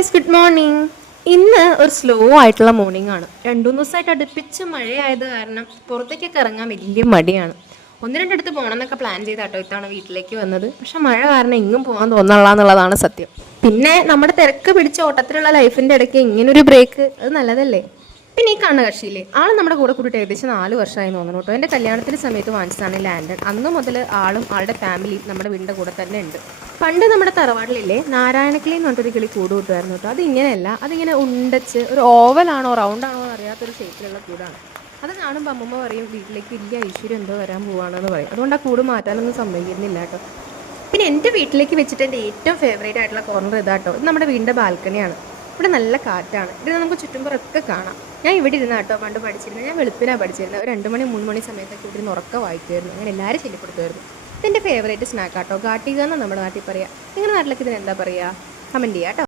Guys good morning ഇന്ന് ഒരു slow ആയിട്ടുള്ള മോർണിംഗ് ആണ്. രണ്ടു ദിവസമായിട്ട് അടുപ്പിച്ച് മഴയായത് കാരണം പുറത്തേക്കൊക്കെ ഇറങ്ങാൻ വലിയ മടിയാണ്. ഒന്ന് രണ്ടിടത്ത് പോകണം എന്നൊക്കെ പ്ലാൻ ചെയ്താട്ടോ ഇത്തവണ വീട്ടിലേക്ക് വന്നത്. പക്ഷെ മഴ കാരണം എങ്ങും പോകാൻ തോന്നല്ല എന്നുള്ളതാണ് സത്യം. പിന്നെ നമ്മുടെ തിരക്ക് പിടിച്ച ഓട്ടത്തിലുള്ള ലൈഫിന്റെ ഇടയ്ക്ക് ഇങ്ങനൊരു ബ്രേക്ക് അത് നല്ലതല്ലേ? പിന്നെ ഈ കാണുന്ന കക്ഷിയില്ലേ ആൾ നമ്മുടെ കൂടെ കൂടിയിട്ട് ഏകദേശം നാല് വർഷമായി തോന്നുന്നു കേട്ടോ. എന്റെ കല്യാണത്തിന് സമയത്ത് വാങ്ങിച്ചതാണ് ലാൻഡൺ അന്ന് മുതൽ ആളും ആളുടെ ഫാമിലിയും നമ്മുടെ വീടിന്റെ കൂടെ തന്നെ ഉണ്ട്. പണ്ട് നമ്മുടെ തറവാട്ടിലില്ലേ നാരായണക്കിളി എന്ന് പറഞ്ഞൊരു കിളി കൂട് കൂട്ടുമായിരുന്നു കേട്ടോ. അത് ഇങ്ങനെയല്ല അതിങ്ങനെ ഉണ്ടച്ച് ഒരു ഓവലാണോ റൗണ്ടാണോ എന്ന് അറിയാത്തൊരു ഷേപ്പിലുള്ള കൂടാണ്. അത് കാണുമ്പോൾ അമ്മമ്മ പറയും വീട്ടിലേക്ക് ഇല്ല ഐശ്വര്യം എന്തോ വരാൻ പോവാണെന്ന് പറയും. അതുകൊണ്ട് ആ കൂട് മാറ്റാനൊന്നും സമ്മതിക്കുന്നില്ല കേട്ടോ. പിന്നെ എന്റെ വീട്ടിലേക്ക് വെച്ചിട്ട് എന്റെ ഏറ്റവും ഫേവറേറ്റ് ആയിട്ടുള്ള കോർണർ ഇതാട്ടോ ഇത് നമ്മുടെ വീടിന്റെ ബാൽക്കണിയാണ് ഇവിടെ നല്ല കാറ്റാണ്. ഇത് നമുക്ക് ചുറ്റുമ്പുറമൊക്കെ കാണാം. ഞാൻ ഇവിടെ ഇരുന്ന കേട്ടോ പണ്ട് പഠിച്ചിരുന്നത്. ഞാൻ വെളുപ്പിനാണ് പഠിച്ചിരുന്നത്. ഒരു രണ്ട് മണി മൂന്ന് മണി സമയത്തൊക്കെ ഇവിടെ നിന്ന് ഉറക്കം വായിക്കുമായിരുന്നു. അങ്ങനെ എല്ലാവരും ശല്യപ്പെടുത്തുമായിരുന്നു. ഇതെന്റെ ഫേവറേറ്റ് സ്നാക്ക് ആട്ടോ ഗാട്ടിക എന്നാണ് നമ്മുടെ നാട്ടിൽ പറയുക നിങ്ങളുടെ നാട്ടിലൊക്കെ ഇതിന് എന്താ പറയുക കമന്റ് ചെയ്യാം കേട്ടോ.